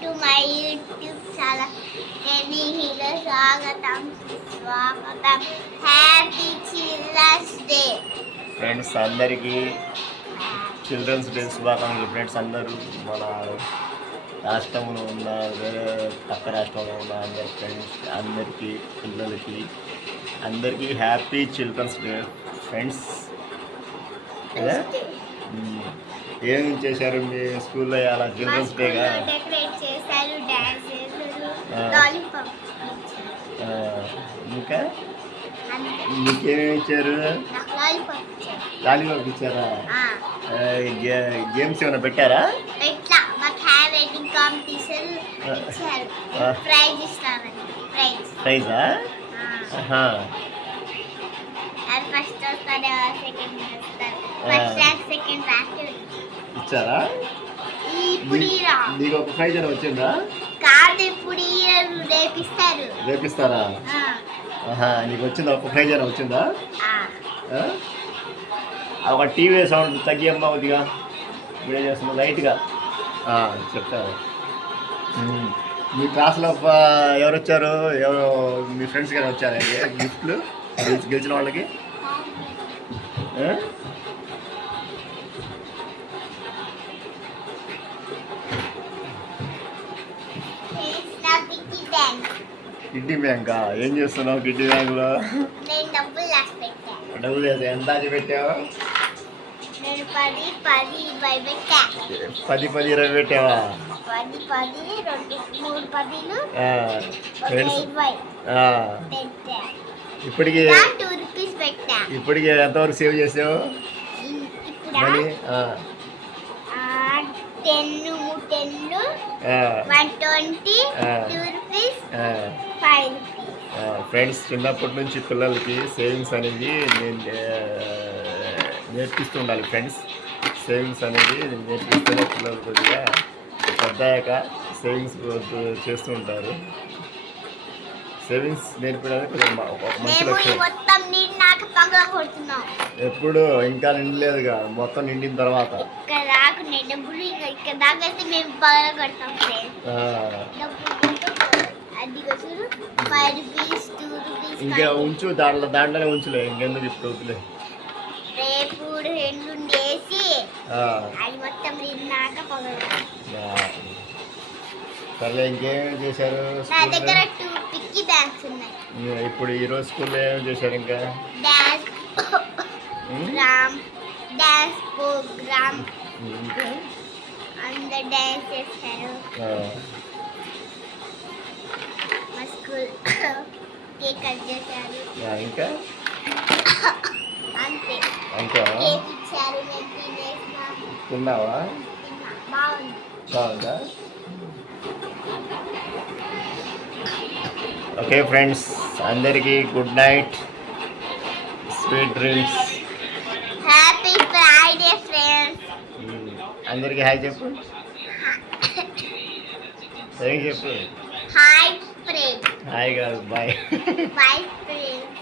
To my YouTube channel ready hero స్వాగతం స్వాగతం happy children's day friends అందరికీ children's day శుభాకాంక్షలు ఫ్రెండ్స్. అందరూ మన రాష్ట్రంలో ఉన్న వేరే పక్క రాష్ట్రంలో ఉన్న అందరి ఫ్రెండ్స్ అందరికీ పిల్లలకి అందరికీ హ్యాపీ చిల్డ్రన్స్ డే ఫ్రెండ్స్. ఏం చేశారు మీ స్కూల్లో అలా చిల్డ్రన్స్ డేగా? డెకరేట్ చేశారు, డాన్స్ చేశారు, లాలీపాప్ ఇంకా మీకేమేమి ఇచ్చారు? లాలీపాప్ ఇచ్చారా? గేమ్స్ ఏమైనా పెట్టారా? ప్రైజా? ఇచ్చారా? నీకు ఒక ప్రైజ్ అని వచ్చిందా? రేపిస్తారా? నీకు వచ్చిందా? ఒక ప్రైజ్ అని వచ్చిందా? ఒక టీవీ సౌండ్ తగ్గియమ్మా కొద్దిగా. మీరేం చేస్తున్నా లైట్గా చెప్తారు. మీ క్లాస్లో ఎవరు వచ్చారు? ఎవరు మీ ఫ్రెండ్స్ కానీ వచ్చారా గిఫ్ట్లు గెలిచిన వాళ్ళకి? కిడ్డీ బ్యాంకా? ఏం చేస్తున్నావు కిడ్డీ బ్యాంకులో? డబ్బులు వేసా. ఎంత అది పెట్టావు? 10, 20 పెట్టావా? ఇప్పటికి ఎంతవరకు సేవ్ చేసావు మనీ? 10 120 రూపీస్ 5 ఫ్రెండ్స్, చిన్నప్పటి నుంచి పిల్లలకి సేవింగ్స్ అనేది నేను నేర్పిస్తూ ఉండాలి ఫ్రెండ్స్. సేవింగ్స్ అనేది నేర్పిస్తేనే పిల్లలు కొద్దిగా పెద్దయ్యాక సేవింగ్స్ చేస్తూ ఉంటారు. సేవింగ్స్ నేర్పడానికి ఒక మంచి లక్ష్యం. ఎప్పుడు ఇంకా నిండలేదుగా, మొత్తం నిండిన తర్వాత ఇంకా ఉంచు, దాంట్లోనే ఉంచులే, ఇంకెందుకు ఇప్పుడు వద్దులే. సర్లే, ఇంకేమేమి చేశారు? ఇప్పుడు ఈరోజు స్కూల్లో ఏమేమి చేశారు? ఇంకా డాన్స్ ప్రోగ్రామ్, అందరు డాన్స్ చేస్తారు. మా స్కూల్ కేక్ కట్ చేశారు. ఇంకా అంతే. కేక్ ఇచ్చారు, మేము తినేసినాం. తిన్నావా? బాగుందా? ఓకే ఫ్రెండ్స్, అందరికీ good night, sweet dreams, happy Friday friends. అందరికీ హాయ్ చెప్పు. ఏం చెప్పు? Hi friends. హాయ్ కాదు, బాయ్. Bye friends.